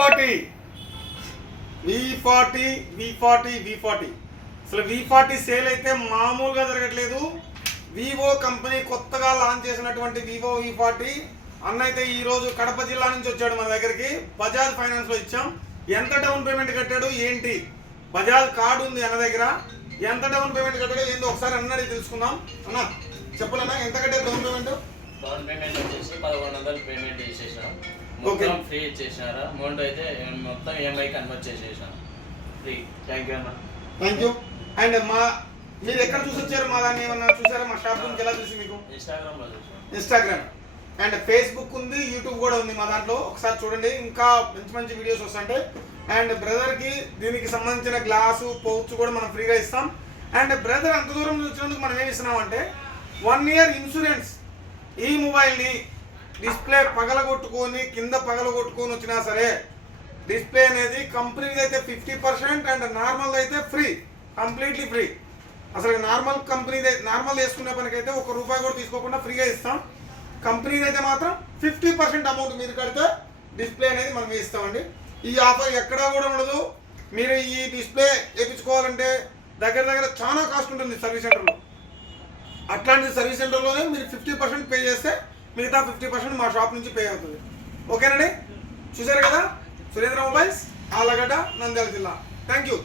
V40 అసలు V40 sale అయితే మామూలుగా జరగట్లేదు. వివో కంపెనీ కొత్తగా లాంచ్ చేసినటువంటి వివో V40 అన్న అయితే ఈరోజు కడప జిల్లా నుంచి వచ్చాడు మన దగ్గరికి. బజాజ్ ఫైనాన్స్లో ఇచ్చాం. ఎంత డౌన్ పేమెంట్ కట్టాడు ఏంటి, బజాజ్ కార్డు ఉంది అన్న దగ్గర, ఎంత డౌన్ పేమెంట్ కట్టాడో ఏందో ఒకసారి అన్నది తెలుసుకుందాం. అన్న చెప్పాలన్నా ఎంత కట్టారు డౌన్ పేమెంట్? డౌన్ పేమెంట్ వచ్చేసి 1100 పేమెంట్ చేసేసాం. మొత్తం ఫ్రీ ఇచ్చేసారు. అమౌంట్ అయితే మొత్తం ఈఎంఐ కన్వర్ట్ చేసేసాం. ఫ్రీ. థ్యాంక్ యూ అన్న. Thank you. అండ్ మీరు ఎక్కడ చూసి వచ్చారు? మా దాన్ని ఏమన్నా చూసారా? మా షాప్ గురించి ఎలా చూసి మీకు? ఇన్స్టాగ్రామ్లో చూసాం. ఇన్స్టాగ్రామ్ అండ్ ఫేస్బుక్ ఉంది, యూట్యూబ్ కూడా ఉంది మా దాంట్లో. ఒకసారి చూడండి, ఇంకా మంచి మంచి వీడియోస్ వస్తుంటాయి. అండ్ బ్రదర్కి దీనికి సంబంధించిన గ్లాసు పౌచ్ కూడా మనం ఫ్రీగా ఇస్తాం. అండ్ బ్రదర్ అంత దూరం నుంచి వచ్చినందుకు మనం ఏమి ఇస్తున్నామంటే 1 ఇయర్ ఇన్సూరెన్స్. ఈ మొబైల్ని డిస్ప్లే పగలగొట్టుకొని కింద పగలగొట్టుకొని వచ్చినా సరే డిస్ప్లే అనేది కంపెనీది అయితే 50% అండ్ నార్మల్ అయితే ఫ్రీ, కంప్లీట్లీ ఫ్రీ. అసలు నార్మల్ వేసుకునే పనికైతే ₹1 కూడా తీసుకోకుండా ఫ్రీగా ఇస్తాం. కంపెనీది అయితే మాత్రం 50% అమౌంట్ మీరు కడితే డిస్ప్లే అనేది మనం ఇస్తామండి. ఈ ఆఫర్ ఎక్కడా కూడా ఉండదు. మీరు ఈ డిస్ప్లే వేయించుకోవాలంటే దగ్గర చాలా కాస్ట్ ఉంటుంది సర్వీస్ సెంటర్లో. అట్లాంటి సర్వీస్ సెంటర్లోనే మీరు 50% పే చేస్తే మిగతా 50% మా షాప్ నుంచి పే అవుతుంది. ఓకేనండి, చూసారు కదా? సురేంద్ర మొబైల్స్, ఆలగడ్డ, నంద్యాల జిల్లా. Thank you.